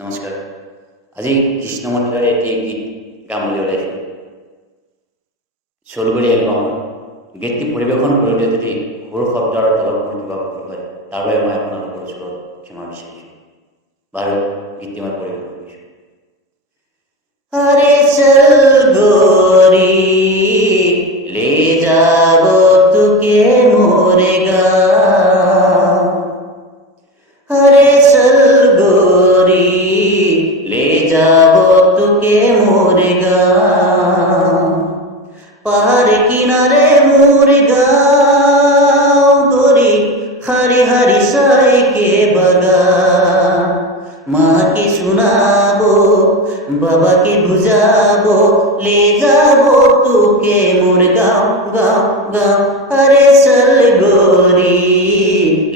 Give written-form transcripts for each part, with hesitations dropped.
নমস্কাৰ। আজি কৃষ্ণ মন্দিৰৰ এটি গীত গাম বুলি ওলাইছোঁ। চলগুৰি এলবামৰ গীতটি পৰিৱেশন কৰোঁতে যদি সুৰ শব্দ আৰু তালৰ কিবা ভুল হয়, তাৰ বাবে মই আপোনালোকৰ ওচৰত ক্ষমা বিচাৰিছোঁ। বাৰু গীতটি মই পৰিৱেশন কৰিছোঁ। আৰে চলগুৰি ले जाबো তোকে মোরে গাঁও, আরে চলগুরি ले जाबो তোকে মোরে গাঁও, পাহাড় কিনারে মোরে গাঁও গরি হারি হারি সাইকে বাগান, মাকে শোনাবো বাবাকে বুঝাবো ले जाबो তোকে মোর গাঁও গাঁও গাঁও, আরে চলগুরি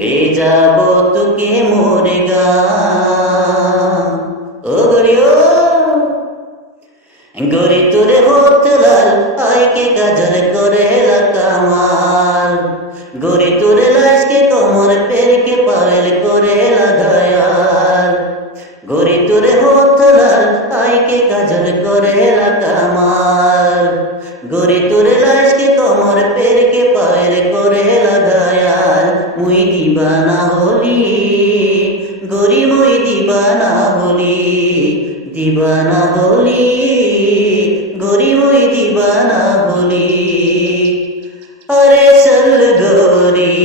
ले जाबो তোকে মোর গাঁও। ও গরি ও গরি তোরে হোত লাল আইকে কাজল করে কামাল, গরি তোরে লাশকে কোমর পেরকে পারেল করে লাগায়াল, গরি তোরে হোত লাল আইকে কাজল করে কামাল, গরি তোরে লাশকে কোমর পেরকে পায়েল করে লাগায়াল, মুই দিবানা হলি গরি মুই দিবানা হলি, দিবানা হলি গরি মুই দিবানা হলি, আরে চলগুরি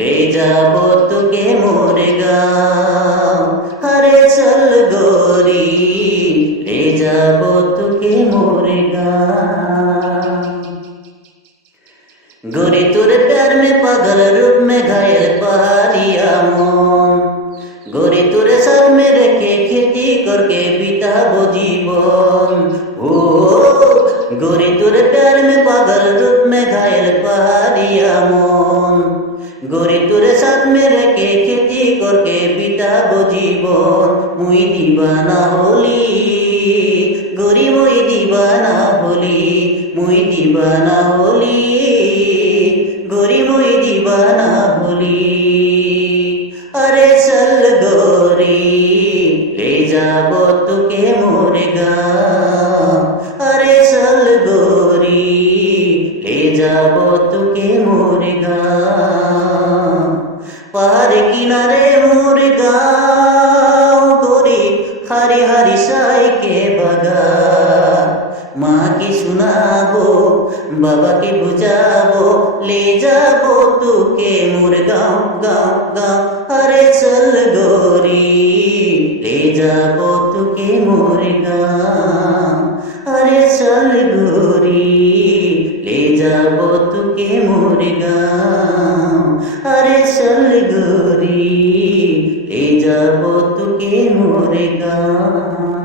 ले जाबো তোকে মোর গাঁও, আরে চলগুরি ले जाबो তোকে মোর গাঁও। गोरी तुरे प्यार में पागल रूप में घायल पहाड़िया मन, गोरी तुरे साथ में रखे खेती करके बिताबो जीवन। ओ गोरी तुरे प्यार में पागल रूप में घायल पहाड़िया मन, गोरी तुरे साथ में रखे खेती करके बिताबो जीवन। मुई दीवाना होली गोरी मुई दीवाना होली, मुई दीवाना होली गोरी मुई दीवाना होली, अरे चलगुरी ले जाबो তোকে মোর গাঁও, अरे चलगुरी ले जाबो তোকে মোর গাঁও, পাহাড় কিনারে মোর গাঁও গরি হারি হারি সাইকে বাগান, মাকে শোনাবো বাবাকে বুঝাবো ले जाबो তোকে মোর গাঁও গাঁও গাঁও, আরে চলগুরি ले जाबो তোকে মোর গাঁও, আরে চলগুরি ले जाबो তোকে মোর গাঁও, আরে চলগুরি ले जाबो তোকে মোর গাঁও।